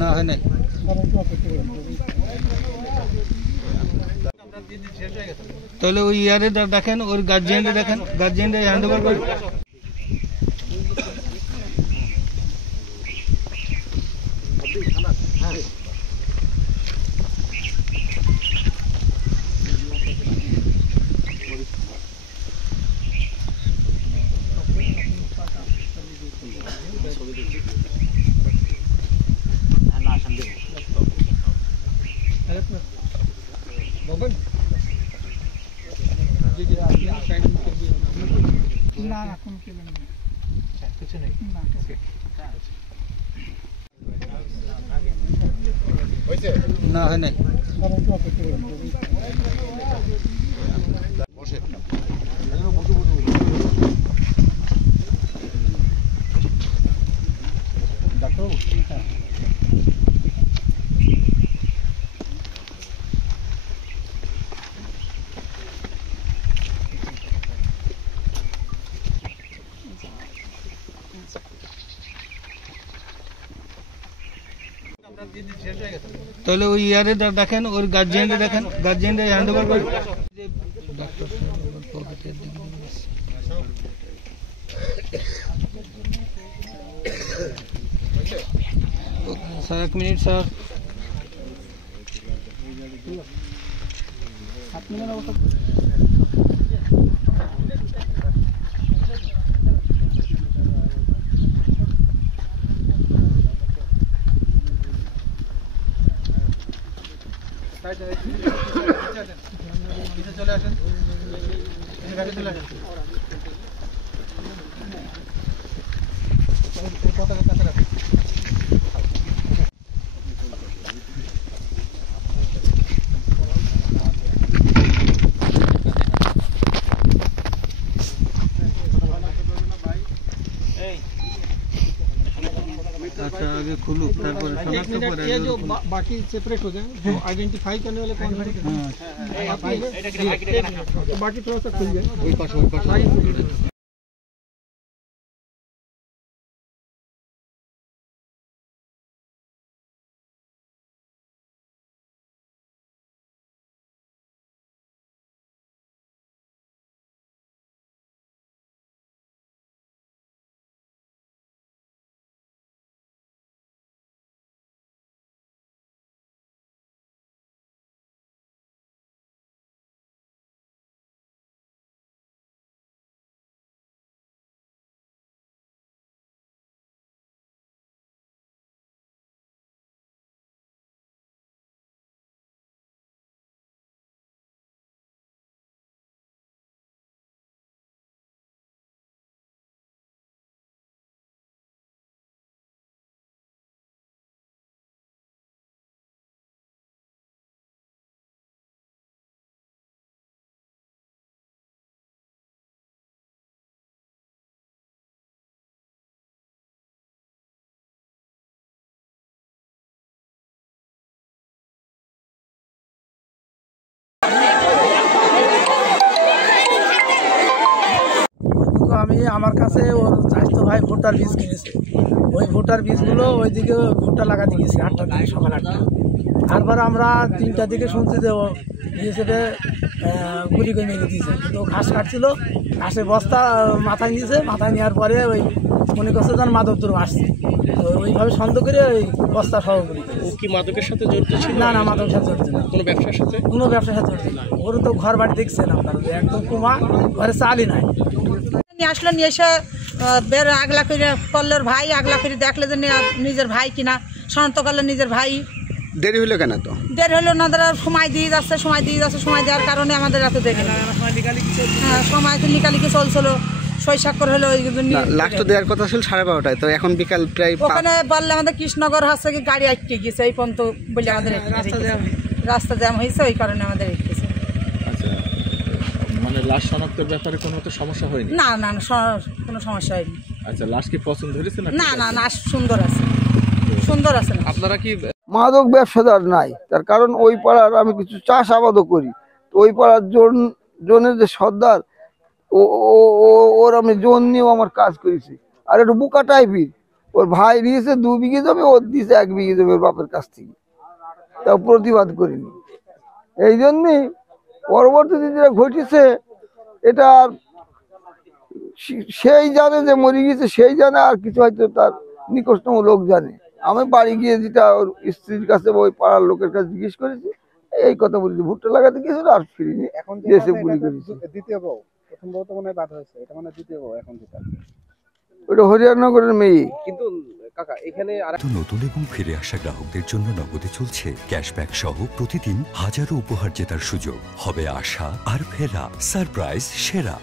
না হয় নাই। তাহলে ওই ইয়ারে দেখেন, ওর গার্জিয়ানরে দেখেন, গার্জিয়ানরে হ্যান্ড ওভার করেন। না হয় নাই। তাহলে ওই ইয়ারে দেখেন, ওর গার্জিয়ানরে দেখেন, গার্জিয়ানরে হ্যান্ড ওভার করেন। Sir 1 minute sir. চলে আসেন, গাড়ি চলে আসেন। अच्छा आगे खुलूक तारपरे शनाख्त करे ये जो बाकी सेपरेट हो जाए जो आइडेंटिफाई करने वाले कौन है। बाकी थोड़ा सा खुल जाए वही पास আমি আমার কাছে ওর চাইতো ভাই ভুট্টার বীজ কিনেছে, ওই ভুট্টার বীজগুলো ওইদিকে ভুট্টা লাগাতে গেছি 8টার দিকে, সকাল 8টা। তারপর আমরা 3টার দিকে শুনছি যে ও হিসেবে গুলি করে মেরে দিয়েছে, কিন্তু ঘাস কাটছিল, ঘাসের বস্তা মাথায় নিয়েছে, মাথায় নেওয়ার পরে ওই মনে করছে যেন মাদক দ্রব্য আসছে, তো ওইভাবে সন্দেহ করে ওই বস্তা সহ গুলি। ও কি মাদকের সাথে জড়িত ছিল? না না, মাদকের সাথে জড়িত না। কোনো ব্যবসার সাথে? কোনো ব্যবসার সাথে জড়িত না। ওর তো ঘর বাড়ি দেখছেন আপনারা, একদম কুমা, ঘরে চালই নাই। নিয়ে আসলো, নিয়ে এসে বের আগলা করে পল্লের ভাই আগলা করে দেখলে যে নিজের ভাই কিনা, শনাক্ত করলো নিজের ভাই। দেরি হলো কেন? তো দেরি হলো না, তারা সময় দিয়ে যাচ্ছে, সময় দেওয়ার কারণে আমাদের এত দেরি। হ্যাঁ, সময় তো লিকালিকি চলছিল, সই স্বাক্ষর হলো। লাস্ট তো দেওয়ার কথা ছিল 12:30টায়, তো এখন বিকাল প্রায়। ওখানে বললে আমাদের কৃষ্ণনগর হচ্ছে কি গাড়ি আটকে গেছে, এই পর্যন্ত বলে আমাদের রাস্তা জ্যাম হয়েছে, ওই কারণে আমাদের আটকেছে। আচ্ছা, মানে লাশ শনাক্তের ব্যাপারে কোনো তো সমস্যা হয়নি? না না, কোনো সমস্যা হয়নি। আচ্ছা, লাশ কি পছন্দ হয়েছে না? না না না, সুন্দর আছে, সুন্দর আছে। আপনারা কি মাদক ব্যবসাদার নাই, তার কারণ ওই পাড়ার আমি কিছু চাষাবাদও করি, ওই পাড়ার জনের যে সর্দার, ওর আমি জোন নিয়েও আমার কাজ করেছি। আর একটু বুকা টাইপের, ওর ভাই নিয়েছে 2 বিঘে জমি, ওর দিয়েছে 1 বিঘে জমি ওর বাপের কাছ থেকে, তাও প্রতিবাদ করিনি। এই জন্যই পরবর্তীতে যেটা ঘটেছে এটা সেই জানে যে মরে গেছে, সেই জানে, আর কিছু হয়তো তার নিকটতম লোক জানে। আমি বাড়ি গিয়ে যেটা ওর স্ত্রীর কাছে ওই পাড়ার লোকের কাছে জিজ্ঞেস করেছি, এই কথা বলেছি, ভুট্টা লাগাতে গিয়েছিল আর ফিরিনি, দেশে গুলি করেছি। দ্বিতীয় বউ, প্রথম বউ তো মনে হয় বাদ হয়েছে, এটা মানে দ্বিতীয় বউ এখন যেটা। ওটা হরিয়ারনগরের মেয়ে। কিন্তু কাকা এখানে নতুন এবং ফিরে আসা গ্রাহকদের জন্য নগদে চলছে ক্যাশব্যাক সহ প্রতিদিন হাজারো উপহার জেতার সুযোগ। হবে আশা আর ফেরা, সারপ্রাইজ সেরা।